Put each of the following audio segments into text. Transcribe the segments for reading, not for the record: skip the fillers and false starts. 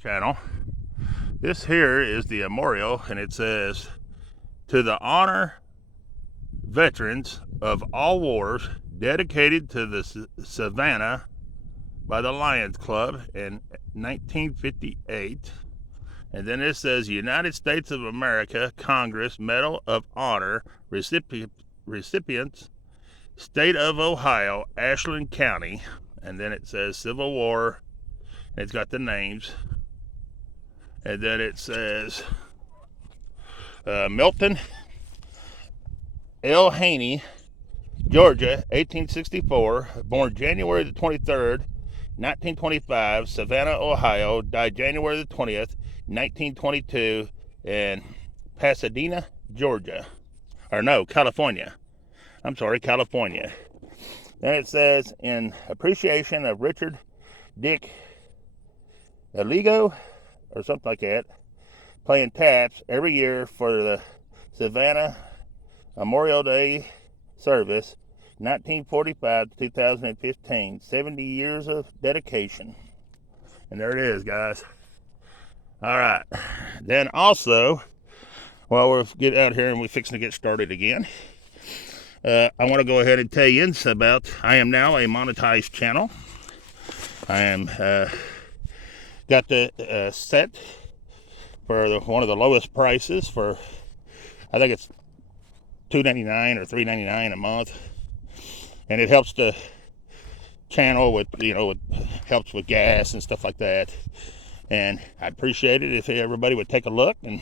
channel. This here is the memorial, and it says, "To the honor veterans of all wars, dedicated to the Savannah by the Lions Club in 1958." And then it says, "United States of America Congress Medal of Honor recipients, State of Ohio, Ashland County." And then it says Civil War, and it's got the names. And then it says Milton L. Haney, Georgia, 1864, born January the 23rd, 1925, Savannah, Ohio, died January the 20th, 1922, in Pasadena, Georgia. Or no, California. I'm sorry, California. Then it says, "In appreciation of Richard Dick Aligo," or something like that, "playing taps every year for the Savannah Memorial Day service, 1945 to 2015, 70 years of dedication." And there it is, guys. All right. Then also, while we're get out here and we're fixing to get started again, I want to go ahead and tell you about, I am now a monetized channel. I am got the set for one of the lowest prices for, I think it's $2.99 or $3.99 a month, and it helps the channel with, it helps with gas and stuff like that. And I'd appreciate it if everybody would take a look and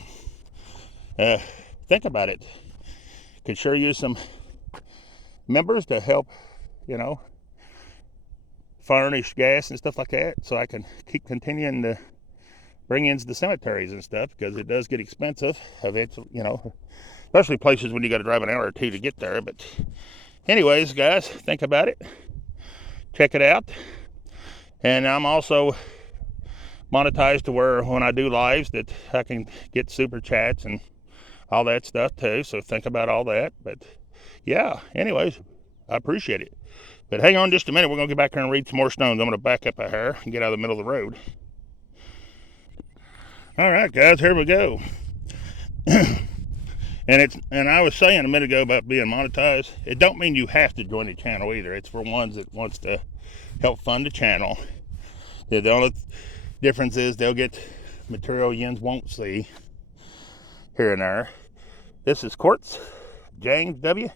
think about it. Could sure use some members to help, furnish gas and stuff like that, so I can keep continuing to bring in the cemeteries and stuff, because it does get expensive eventually, especially places when you got to drive an hour or two to get there. But anyways, guys, think about it, check it out. And I'm also monetized to where when I do lives that I can get super chats and all that stuff too, so think about all that. But yeah, anyways, I appreciate it. But hang on just a minute, we're going to get back here and read some more stones. I'm going to back up a hair and get out of the middle of the road. All right, guys, here we go. And I was saying a minute ago about being monetized. It don't mean you have to join the channel either. It's for ones that wants to help fund the channel. The only difference is they'll get material yins won't see here and there. This is Quartz, James W.,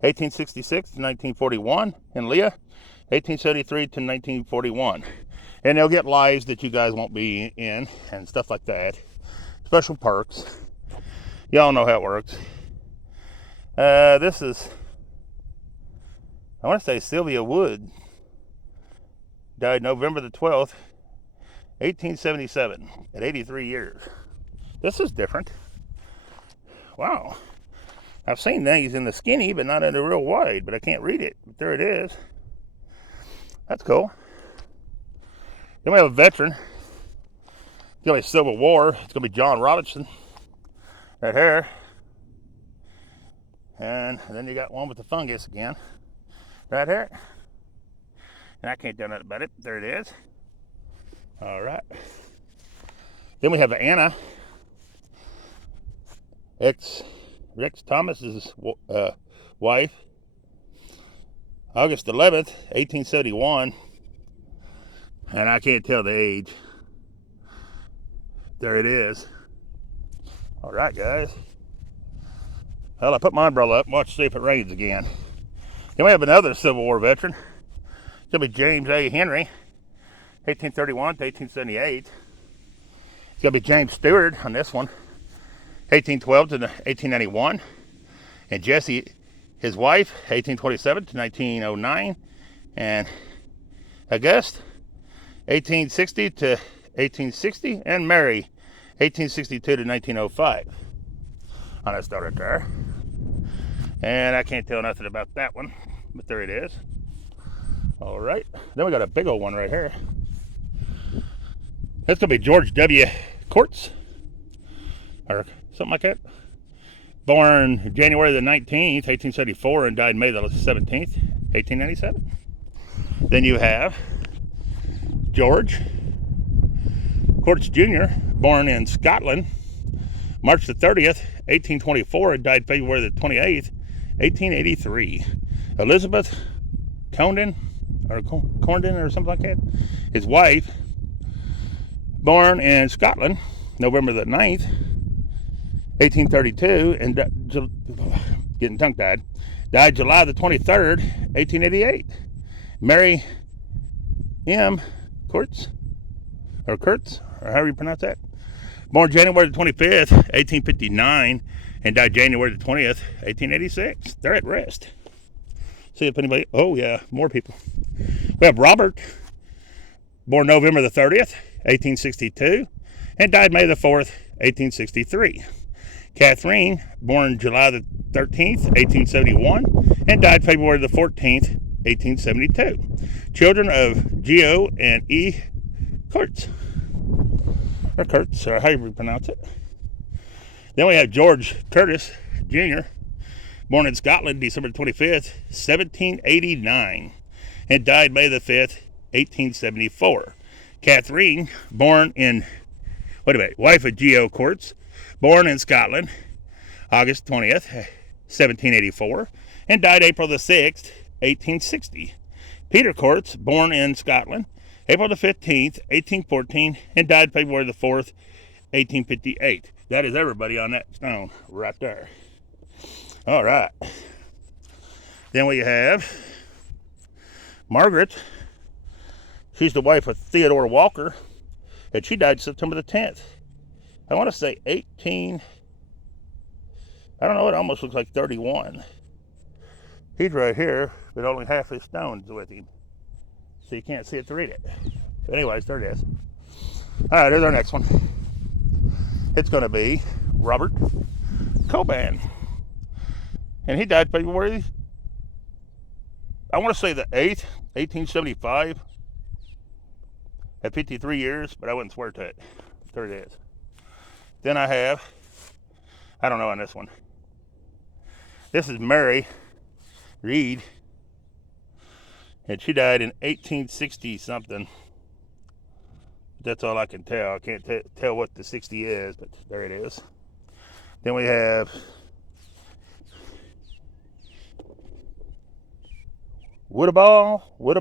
1866 to 1941, and Leah, 1873 to 1941. And they'll get lives that you guys won't be in and stuff like that. Special perks. Y'all know how it works. This is, I want to say Sylvia Wood. Died November the 12th, 1877, at 83 years. This is different. Wow. I've seen these in the skinny, but not in the real wide, but I can't read it. But there it is. That's cool. Then we have a veteran. It's going to be Civil War. It's going to be John Robinson. Right here. And then you got one with the fungus again. Right here. And I can't do nothing about it. There it is. All right. Then we have Anna. Rex Thomas's wife. August 11th, 1871. And I can't tell the age. There it is. All right, guys. Well, I put my umbrella up and watch to see if it rains again. Then we have another Civil War veteran. It's going to be James A. Henry, 1831 to 1878. It's going to be James Stewart on this one, 1812 to 1891. And Jessie, his wife, 1827 to 1909. And Auguste, 1860 to 1860. And Mary, 1862 to 1905. On that start right there. And I can't tell nothing about that one, but there it is. All right. Then we got a big old one right here. That's going to be George W. Quartz, or something like that. Born January the 19th, 1874, and died May the 17th, 1897. Then you have George Courts Jr., born in Scotland, March the 30th, 1824, and died February the 28th, 1883. Elizabeth Condon, or something like that, his wife, born in Scotland, November the 9th, 1832, and getting tongue-tied, died July the 23rd, 1888. Mary M. Kurtz, or however you pronounce that, born January the 25th, 1859, and died January the 20th, 1886. They're at rest. See if anybody, oh yeah, more people. We have Robert, born November the 30th, 1862, and died May the 4th, 1863. Catherine, born July the 13th, 1871, and died February the 14th, 1872. Children of Geo and E. Kurtz, or however you pronounce it. Then we have George Curtis Jr., born in Scotland, December 25th, 1789, and died May the 5th, 1874. Catherine, born in, wife of Geo Kurtz, born in Scotland, August 20th, 1784, and died April the 6th, 1860. Peter Kurtz, born in Scotland, April the 15th, 1814, and died February the 4th, 1858. That is everybody on that stone right there. All right. Then we have Margaret. She's the wife of Theodore Walker, and she died September the 10th. I want to say 18, I don't know, it almost looks like 31. He's right here, but only half his stone's with him. So you can't see it to read it. But anyways, there it is. All right, here's our next one. It's going to be Robert Coban. And he died February, I want to say the 8th, 1875. At 53 years, but I wouldn't swear to it. There it is. Then I have, I don't know on this one. This is Mary Reed, and she died in 1860 something. That's all I can tell. I can't tell what the 60 is, but there it is. Then we have Woodaball or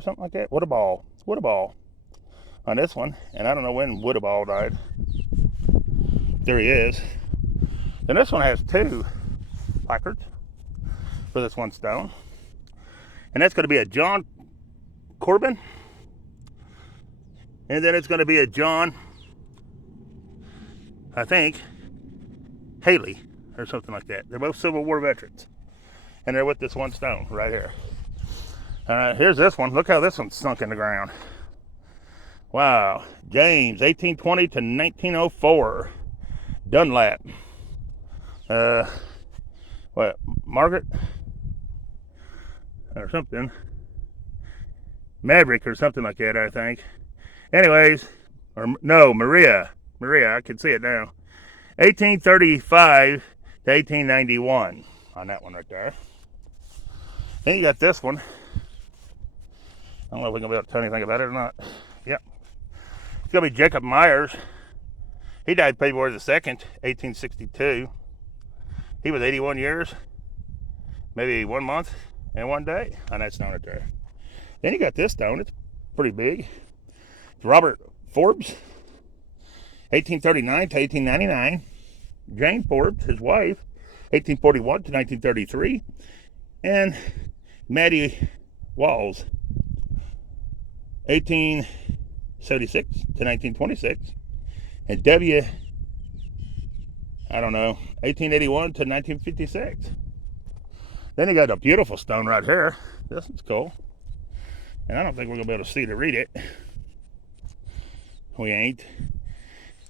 something like that. Woodaball on this one, and I don't know when Woodaball died. There he is. Then this one has two placards for this one stone, and that's going to be a John Corbin, and then it's going to be a John, I think, Haley or something like that. They're both Civil War veterans, and they're with this one stone right here. Here's this one. Look how this one's sunk in the ground. Wow. James, 1820 to 1904. Dunlap. Margaret? Or something. Maverick or something like that, I think. Anyways, Maria. I can see it now. 1835 to 1891 on that one right there. Then you got this one. I don't know if we're going to be able to tell anything about it or not. Yep. It's going to be Jacob Myers. He died February the 2nd, 1862. He was 81 years, maybe 1 month and 1 day on that stone right there. Then you got this stone. It's pretty big. It's Robert Forbes, 1839 to 1899. Jane Forbes, his wife, 1841 to 1933. And Maddie Walls, 1876 to 1926. And W, 1881 to 1956. Then you got a beautiful stone right here. This one's cool. And I don't think we're going to be able to see to read it. We ain't.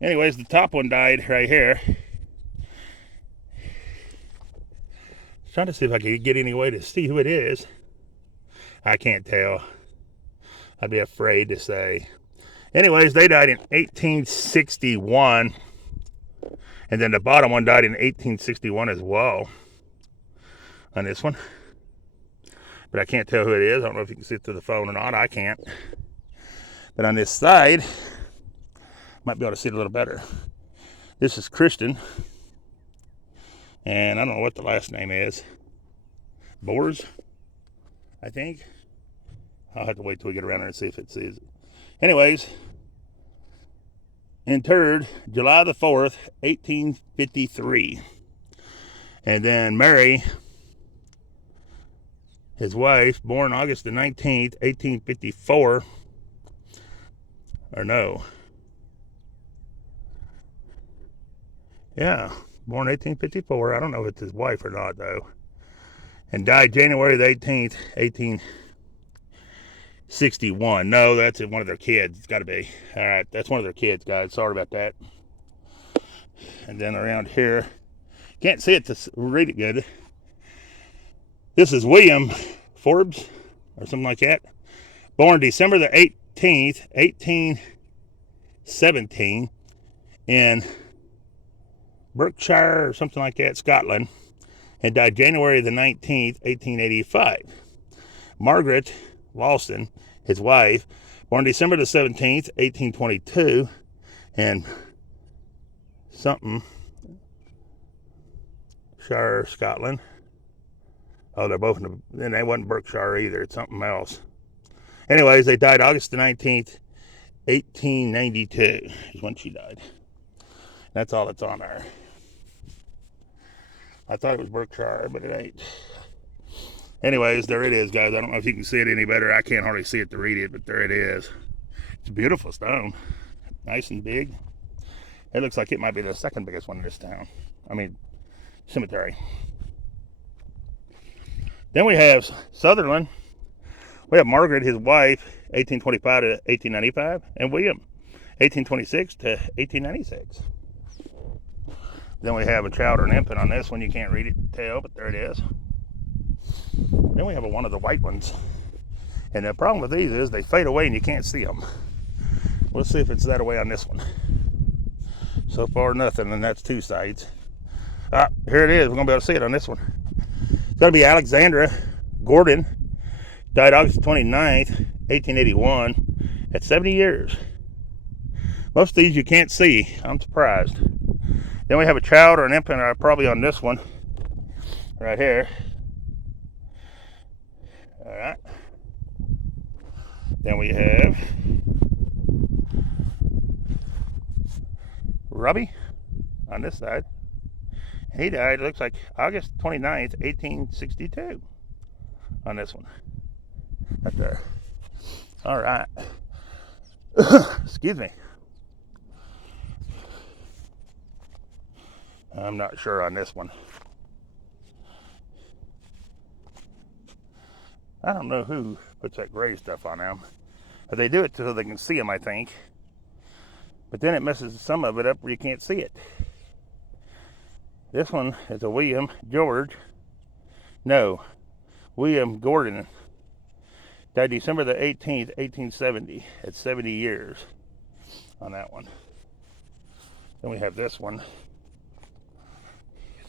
Anyways, the top one died right here. Trying to see if I could get any way to see who it is. I can't tell. I'd be afraid to say. Anyways, they died in 1861. And then the bottom one died in 1861 as well. On this one. But I can't tell who it is. I don't know if you can see it through the phone or not. I can't. But on this side, Might be able to see it a little better. This is Christian. And I don't know what the last name is. Boers, I think. I'll have to wait till we get around there and see if it sees it. Anyways, interred July the 4th, 1853. And then Mary, his wife, born August the 19th, 1854. Or no. Yeah, born 1854. I don't know if it's his wife or not, though. And died January the 18th, 1861. No, that's one of their kids. It's got to be. All right, that's one of their kids, guys. Sorry about that. And then around here, can't see it to read it good. This is William Forbes, or something like that. Born December the 18th, 1817, in Berkshire, or something like that, Scotland, and died January the 19th, 1885. Margaret Lawson, his wife, born December the 17th, 1822, in something, Shire, Scotland. Oh, they're both in the, and they wasn't Berkshire either. It's something else. Anyways, they died August the 19th, 1892 is when she died. That's all that's on there. I thought it was Berkshire, but it ain't. Anyways, there it is, guys. I don't know if you can see it any better. I can't hardly see it to read it, but there it is. It's a beautiful stone. Nice and big. It looks like it might be the second biggest one in this town. I mean, cemetery. Then we have Sutherland. We have Margaret, his wife, 1825 to 1895, and William, 1826 to 1896. Then we have a child or an infant on this one. You can't read it, tell, but there it is. Then we have one of the white ones. And the problem with these is they fade away and you can't see them. We'll see if it's that way on this one. So far, nothing, and that's two sides. Here it is. We're going to be able to see it on this one. It's going to be Alexandra Gordon. Died August 29th, 1881, at 70 years. Most of these you can't see. I'm surprised. Then we have a child or an infant, probably on this one, right here. All right. Then we have Robbie on this side. He died, looks like August 29th, 1862 on this one. Right there. All right. Excuse me. I'm not sure on this one. I don't know who puts that gray stuff on them. But they do it so they can see them, I think. But then it messes some of it up where you can't see it. This one is a William Gordon. Died December the 18th, 1870, at 70 years on that one. Then we have this one.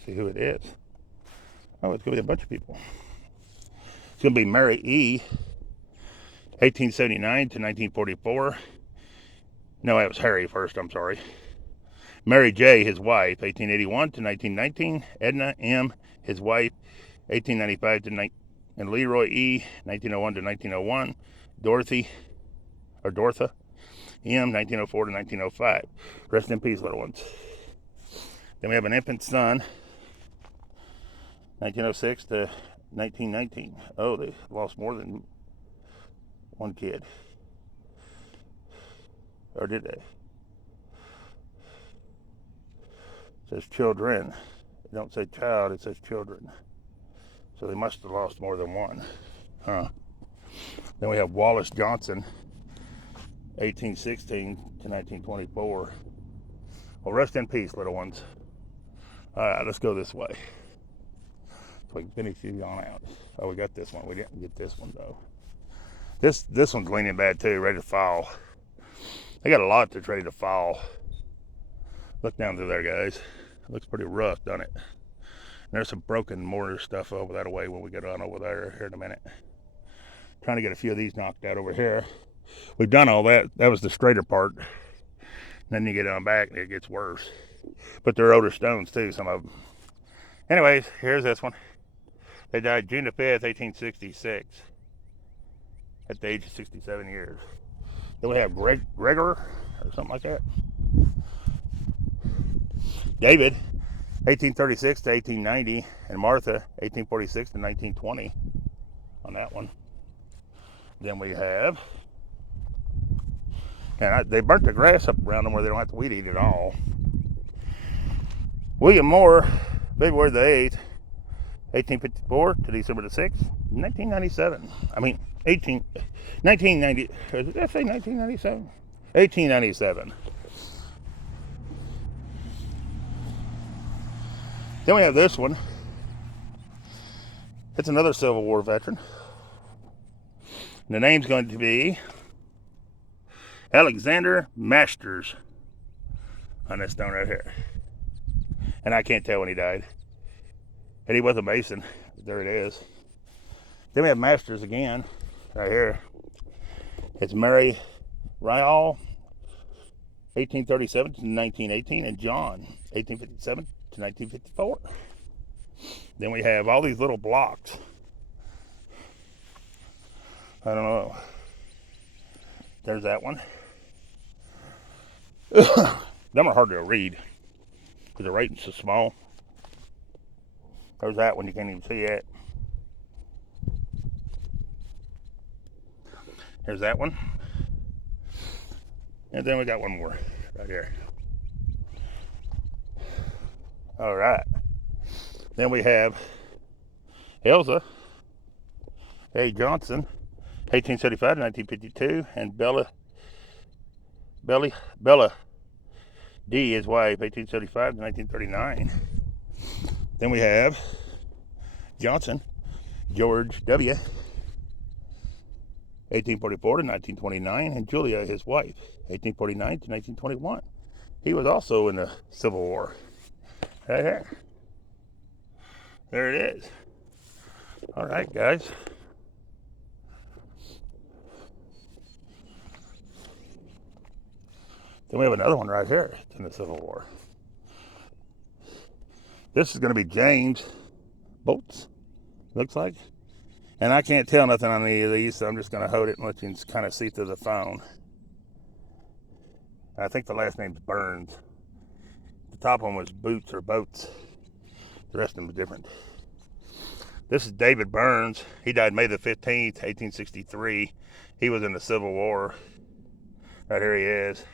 See who it is. Oh, it's going to be a bunch of people. It's going to be Mary E., 1879 to 1944. No, that was Harry first, I'm sorry. Mary J., his wife, 1881 to 1919. Edna M., his wife, 1895 to 19. And Leroy E., 1901 to 1901. Dorotha M., 1904 to 1905. Rest in peace, little ones. Then we have an infant son, 1906 to 1919. Oh, they lost more than one kid. Or did they? It says children. It don't say child, it says children. So they must have lost more than one. Huh. Then we have Wallace Johnson, 1816 to 1924. Well, rest in peace, little ones. All right, let's go this way. So we can finish these on out. Oh, we got this one. We didn't get this one, though. This one's leaning bad, too, ready to fall. They got a lot that's ready to fall. Look down through there, guys. It looks pretty rough, doesn't it? There's some broken mortar stuff over that way when we get on over there here in a minute. Trying to get a few of these knocked out over here. We've done all that. That was the straighter part. Then you get on back and it gets worse. But they're older stones too, some of them. Anyways, here's this one. They died June the 5th, 1866, at the age of 67 years. Then we have Gregor, or something like that. David, 1836 to 1890, and Martha, 1846 to 1920 on that one. Then we have, and they burnt the grass up around them where they don't have to weed eat at all. William Moore, February the 8th, 1854 to December the 6th, 1997. 1990, did I say 1997? 1897. Then we have this one. It's another Civil War veteran. And the name's going to be Alexander Masters on this stone right here. And I can't tell when he died. And he was a Mason. There it is. Then we have Masters again, right here. It's Mary Ryall, 1837 to 1918, and John, 1857 to 1954. Then we have all these little blocks. I don't know. There's that one. Them are hard to read because the writing's so small. There's that one, you can't even see it. There's that one. And then we got one more right here. All right. Then we have Elsa A. Johnson, 1875 to 1952, and Bella D., his wife, 1875 to 1939. Then we have Johnson George W., 1844 to 1929, and Julia, his wife, 1849 to 1921. He was also in the Civil War. Right here. There it is. All right, guys. Then we have another one right here in the Civil War. This is going to be James Bolts, looks like. And I can't tell nothing on any of these, so I'm just going to hold it and let you kind of see through the phone. I think the last name's Burns. The top one was Boots or Boats. The rest of them are different. This is David Burns. He died May the 15th, 1863. He was in the Civil War. Right here he is.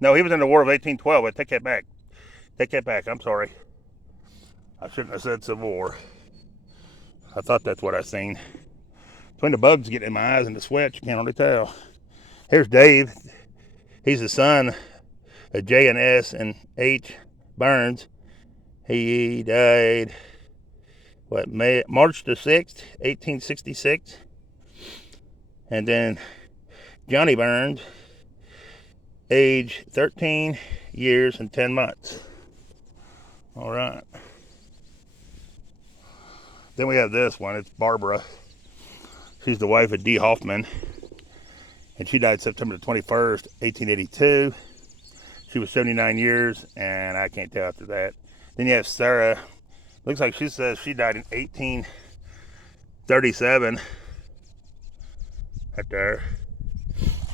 No, he was in the War of 1812. I take that back. Take that back. I'm sorry. I shouldn't have said Civil War. I thought that's what I seen. Between the bugs getting in my eyes and the sweat, you can't really tell. Here's Dave. He's the son of J and S and H Burns. He died, March the 6th, 1866. And then Johnny Burns, age 13 years and 10 months. All right. Then we have this one. It's Barbara. She's the wife of D. Hoffman. And she died September the 21st, 1882. She was 79 years, and I can't tell after that. Then you have Sarah. Looks like she says she died in 1837. Right there.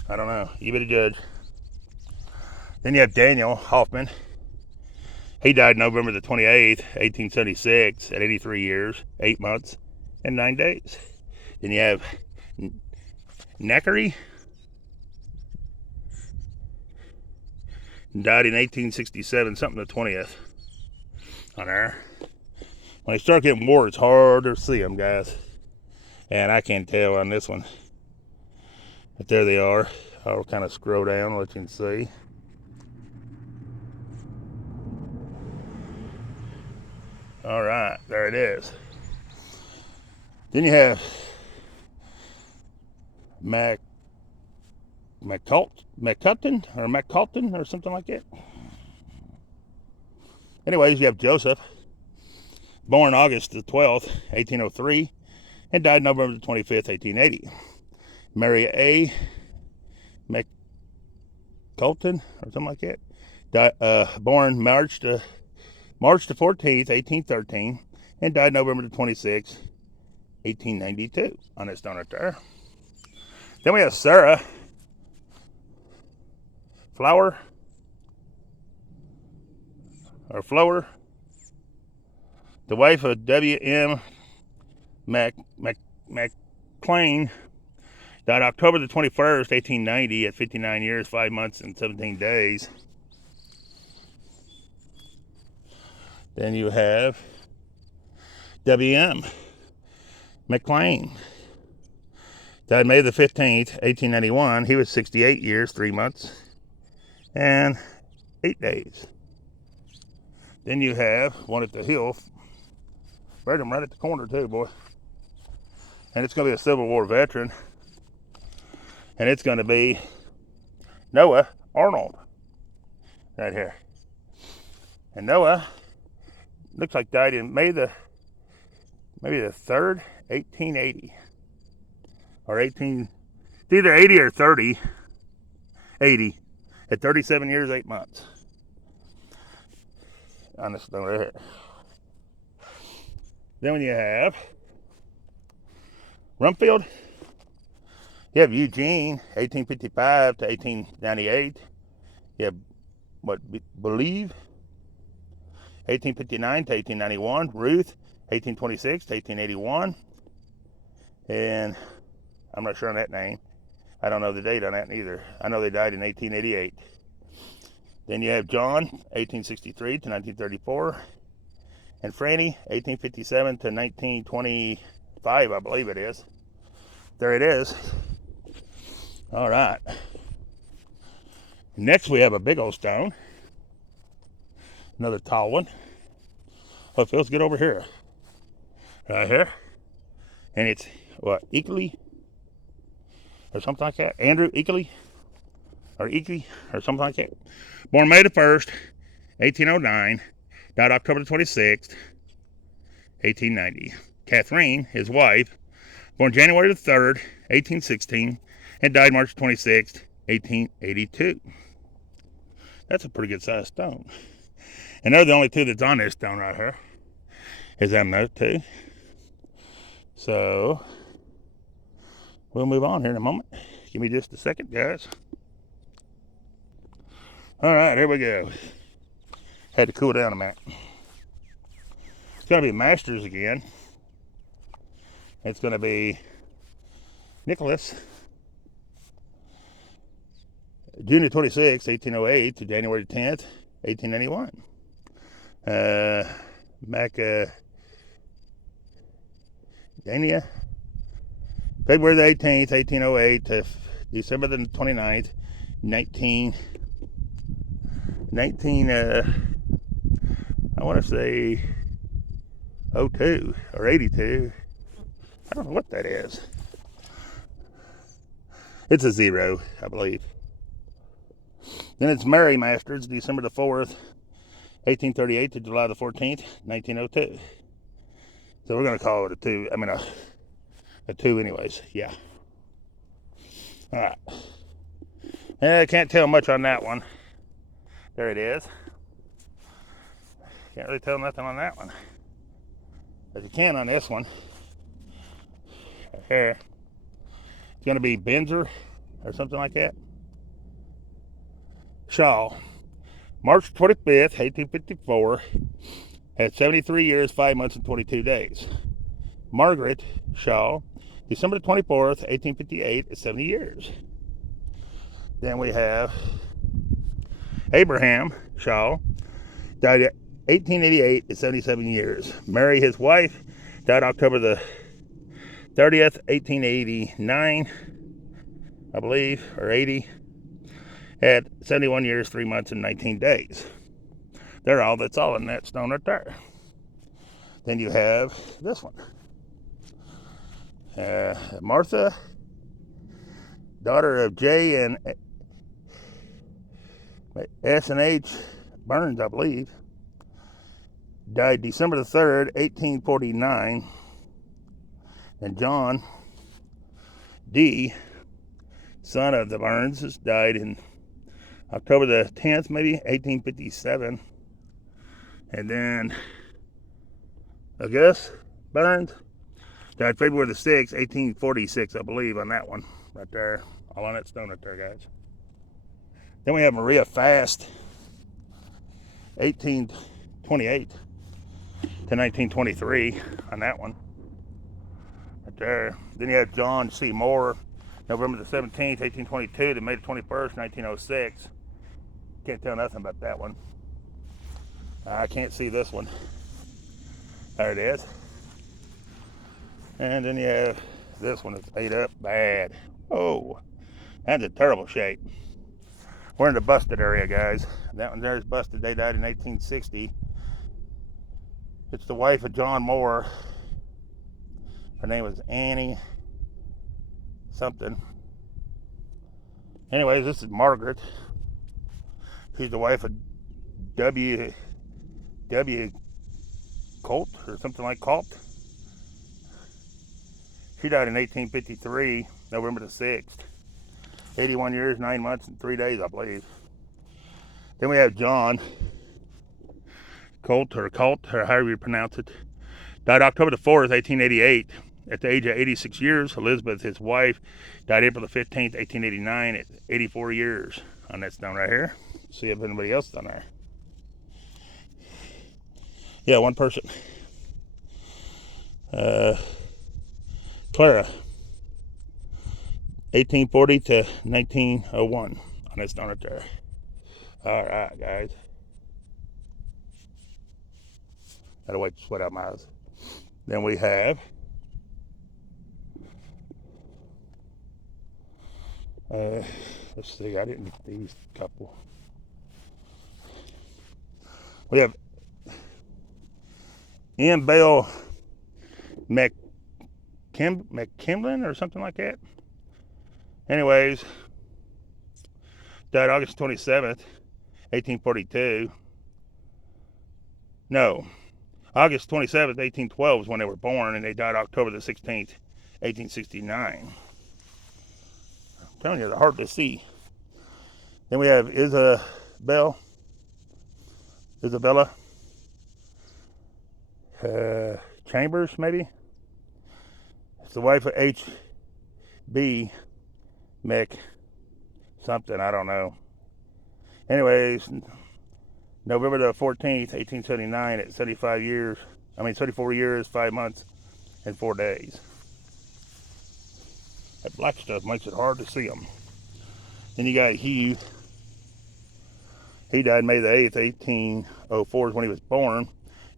I don't know. You be the judge. Then you have Daniel Hoffman. He died November the 28th, 1876, at 83 years, 8 months, and 9 days. Then you have Neckery. Died in 1867, something the 20th. On there. When they start getting more, it's hard to see them, guys. And I can't tell on this one. But there they are. I'll kind of scroll down, let you can see. All right, there it is. Then you have McCutton or something like that. Anyways, you have Joseph, born August the 12th, 1803, and died November the 25th, 1880. Mary A. Colton or something like that. Born March the 14th, 1813, and died November the 26th, 1892 on this donut there. Then we have Sarah Flower, the wife of W.M. McLean, died October the 21st, 1890 at 59 years, 5 months, and 17 days. Then you have W.M. McLean, died May the 15th, 1891. He was 68 years, 3 months, and 8 days. Then you have one at the hill, right at the corner too, boy. And it's going to be a Civil War veteran. And it's going to be Noah Arnold right here. And Noah looks like died in maybe the 3rd, 1880. Or it's either 80 or 30. 80. At 37 years, 8 months. On this thing right here. Then when you have Rumfield, you have Eugene, 1855 to 1898. You have Believe, 1859 to 1891. Ruth, 1826 to 1881. And I'm not sure on that name. I don't know the date on that neither. I know they died in 1888. Then you have John, 1863 to 1934. And Franny, 1857 to 1925, I believe it is. There it is. All right. Next we have a big old stone. Another tall one. Oh, it feels good over here. Right here. And it's, Eakley? Or something like that. Andrew Eakley? Or Eakley? Or something like that. Born May the 1st, 1809. Died October the 26th, 1890. Catherine, his wife, born January the 3rd, 1816, and died March 26th, 1882. That's a pretty good sized stone. And they're the only two that's on this stone right here. Is them those two. So, we'll move on here in a moment. Give me just a second, guys. All right, here we go. Had to cool down a minute. It's going to be Masters again. It's going to be Nicholas, June 26, 1808 to January 10th, 1891. Macadamia, February the 18th, 1808 to December the 29th, 19, I want to say 02 or 82. I don't know what that is. It's a 0, I believe. Then it's Mary Masters, December the 4th, 1838 to July the 14th, 1902. So we're going to call it a 2. I mean, a 2 anyways. Yeah. All right. I can't tell much on that one. There it is. Can't really tell nothing on that one. But you can on this one. Here. It's going to be Benzer or something like that. Shaw. March 25th, 1854. Had 73 years, 5 months, and 22 days. Margaret Shaw. December 24th, 1858 is 70 years. Then we have Abraham Shaw. Died at 1888 is 77 years. Mary, his wife, died October the 30th, 1889, I believe, or 80. Had 71 years, 3 months, and 19 days. That's all in that stone right there. Then you have this one. Martha, daughter of J. and S. and H. Burns, I believe. Died December the 3rd, 1849. And John D., son of the Burns, died in October the 10th, maybe 1857. And then August Burns died February the 6th, 1846, I believe, on that one right there. All on that stone right there, guys. Then we have Maria Fast, 1828 to 1923 on that one right there. Then you have John C. Moore, November the 17th, 1822 to May the 21st, 1906. Can't tell nothing about that one. I can't see this one. There it is. And then you have this one that's ate up bad. Oh, that's in terrible shape. We're in the busted area, guys. That one there is busted. They died in 1860. It's the wife of John Moore. Her name was Annie something. Anyways, this is Margaret. She's the wife of W. Colt or something like Colt. She died in 1853, November the 6th. 81 years, 9 months, and 3 days, I believe. Then we have John Colt, or however you pronounce it. Died October the 4th, 1888, at the age of 86 years. Elizabeth, his wife, died April the 15th, 1889, at 84 years. On that stone right here. See if anybody else is on there. Yeah, one person. Clara, 1840 to 1901. On that stone right there. All right, guys. Gotta wipe the sweat out of my eyes. Then we have let's see, I didn't get these couple. We have Ian Bell McKimlin or something like that. Anyways, died August 27th, 1842. No, August 27th, 1812 is when they were born, and they died October the 16th, 1869. I'm telling you, they're hard to see. Then we have Isabella Chambers, maybe. It's the wife of H.B. Mc something, I don't know. Anyways, November the 14th, 1879, at 74 years, 5 months, and 4 days. That black stuff makes it hard to see them. Then you got Hugh. He died May the 8th, 1804 is when he was born,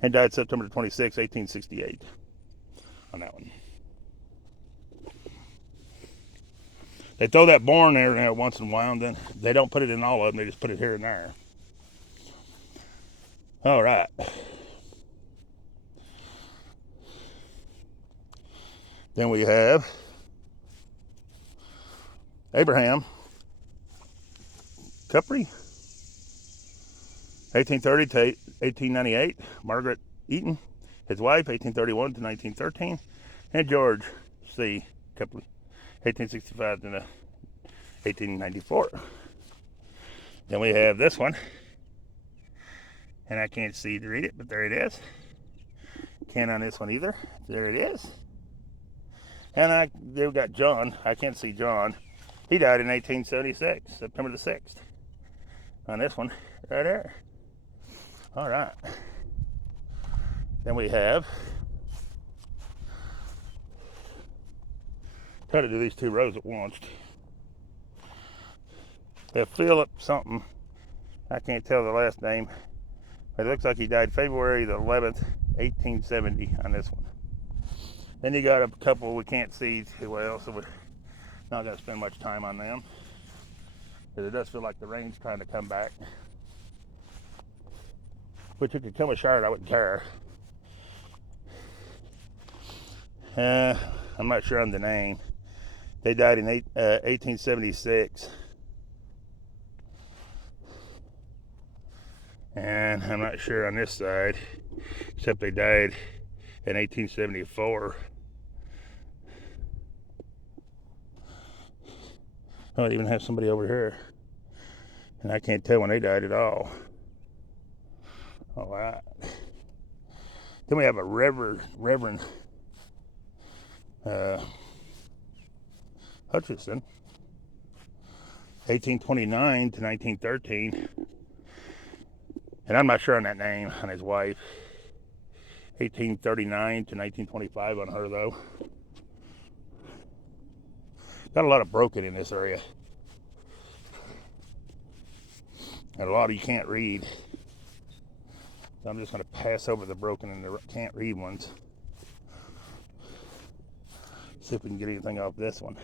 and died September the 26th, 1868 on that one. They throw that barn there once in a while, and then they don't put it in all of them, they just put it here and there. All right. Then we have Abraham Cupry, 1830 to 1898. Margaret Eaton, his wife, 1831 to 1913. And George C. Cupry, 1865 to 1894. Then we have this one. And I can't see to read it, but there it is. Can't on this one either. There it is. And they've got John. I can't see John. He died in 1876, September the 6th. On this one, right there. All right. Then we have, try to do these two rows at once. They Philip something. I can't tell the last name. It looks like he died February the 11th, 1870 on this one. Then you got a couple we can't see too well, so we're not going to spend much time on them. Because it does feel like the rain's trying to come back. Which if it could come a shower, I wouldn't care. I'm not sure on the name. They died in 1876. And I'm not sure on this side, except they died in 1874. I might even have somebody over here. And I can't tell when they died at all. All right. Then we have a Reverend Hutchinson, 1829 to 1913. And I'm not sure on that name on his wife. 1839 to 1925 on her, though. Got a lot of broken in this area. And a lot of you can't read. So I'm just going to pass over the broken and the can't read ones. See if we can get anything off this one.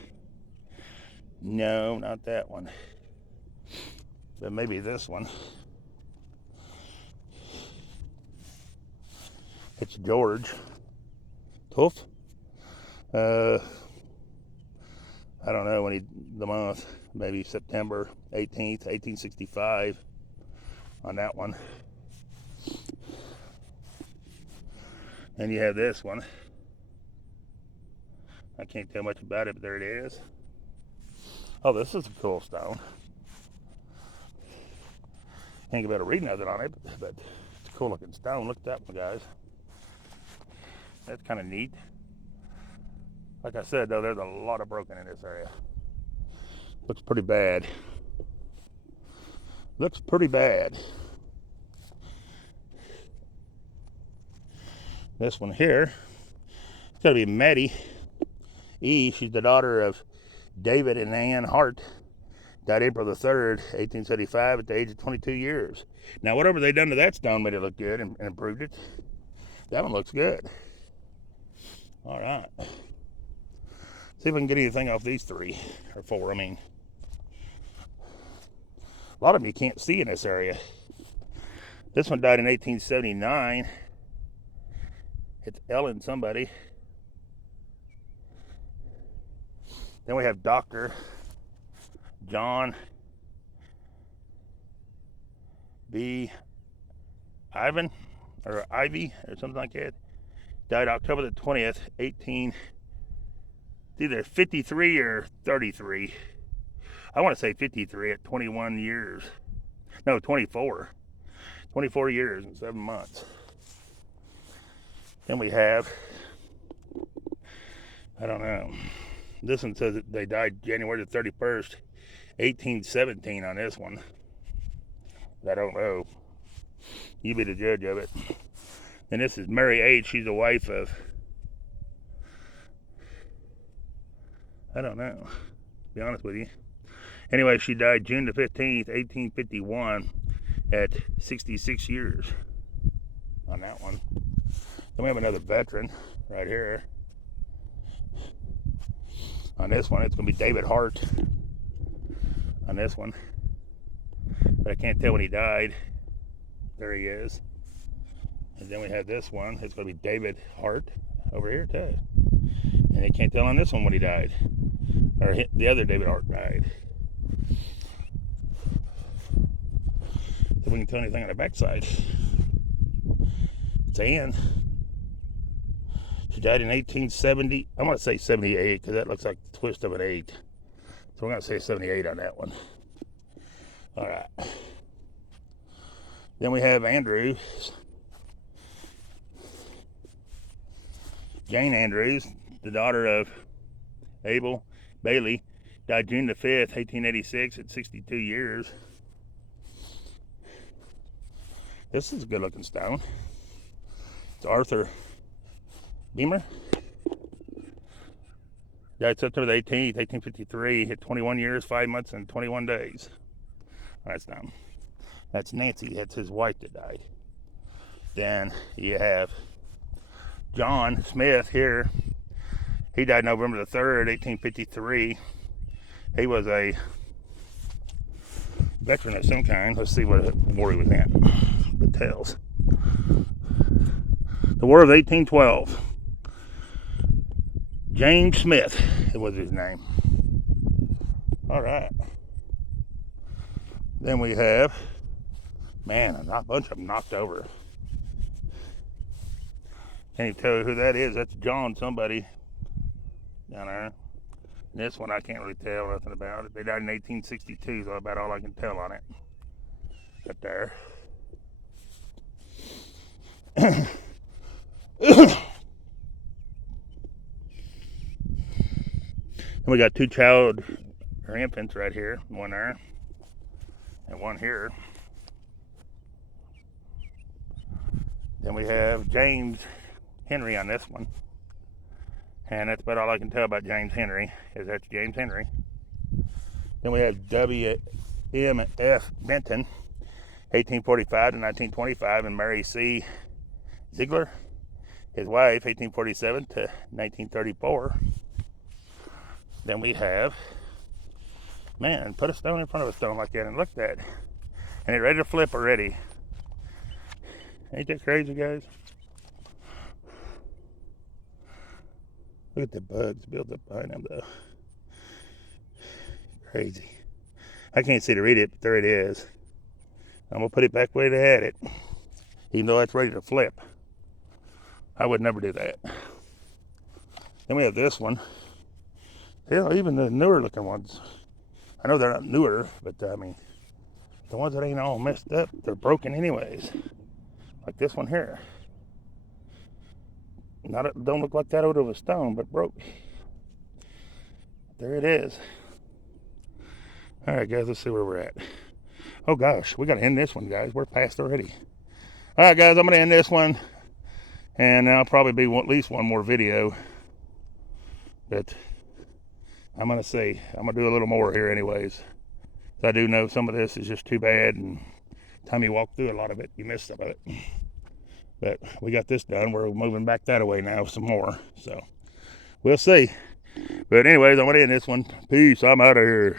No, not that one. But maybe this one. It's George Tuff. I don't know when the month, maybe September 18th, 1865 on that one. And you have this one. I can't tell much about it, but there it is. Oh, this is a cool stone. Can't get better read nothing on it, but it's a cool looking stone. Look at that one, guys. That's kind of neat. Like I said, though, there's a lot of broken in this area. Looks pretty bad. Looks pretty bad. This one here, it's got to be Maddie E. She's the daughter of David and Ann Hart. Died April the 3rd, 1875 at the age of 22 years. Now, whatever they done to that stone made it look good and improved it. That one looks good. All right. See if I can get anything off these 3 or 4, I mean. A lot of them you can't see in this area. This one died in 1879. It's Ellen somebody. Then we have Dr. John B. Ivan or Ivy or something like that. Died October the 20th, either 53 or 33. I want to say 53 at 21 years. No, 24. 24 years and 7 months. Then we have, I don't know. This one says that they died January the 31st, 1817 on this one. But I don't know. You be the judge of it. And this is Mary H. She's the wife of, I don't know, to be honest with you. Anyway, she died June the 15th, 1851 at 66 years on that one. Then we have another veteran right here. On this one, it's going to be David Hart on this one. But I can't tell when he died. There he is. And then we have this one. It's going to be David Hart over here too. And they can't tell on this one when he died. Or the other David Hart died. If we can tell anything on the backside. It's Ann. She died in 1870. I'm going to say 78 because that looks like the twist of an 8. So we're going to say 78 on that one. All right. Then we have Andrews. Jane Andrews, the daughter of Abel Bailey, died June the 5th, 1886 at 62 years. This is a good looking stone. It's Arthur Beamer. Died September the 18th, 1853, hit 21 years, 5 months, and 21 days. That's dumb. That's Nancy. That's his wife that died. Then you have John Smith here. He died November the 3rd, 1853. He was a veteran of some kind. Let's see what war he was in. It tells. The War of 1812. James Smith was his name. All right. Then we have, man, a bunch of them knocked over. Can't even tell you who that is. That's John somebody down there. And this one I can't really tell nothing about it. They died in 1862, so about all I can tell on it. right there. And we got two child or infants right here, one there and one here. Then we have James Henry on this one. And that's about all I can tell about James Henry, is that's James Henry. Then we have W.M.F. Benton, 1845 to 1925, and Mary C. Ziegler, his wife, 1847 to 1934. Then we have, man, put a stone in front of a stone like that and look at that. And it's ready to flip already. Ain't that crazy, guys? Look at the bugs built up behind them, though. Crazy. I can't see to read it, but there it is. I'm going to put it back where they had it, even though it's ready to flip. I would never do that. Then we have this one. Hell, even the newer looking ones. I know they're not newer, but I mean, the ones that ain't all messed up, they're broken anyways. Like this one here. Don't look like that out of a stone, but broke. There it is. All right, guys, let's see where we're at. Oh gosh, we got to end this one, guys. We're past already. All right, guys, I'm going to end this one, and I'll probably be at least one more video. But I'm going to do a little more here anyways. I do know some of this is just too bad, and time you walk through a lot of it, you miss some of it. But we got this done. We're moving back that way now some more. So we'll see. But anyways, I'm going to end this one. Peace. I'm out of here.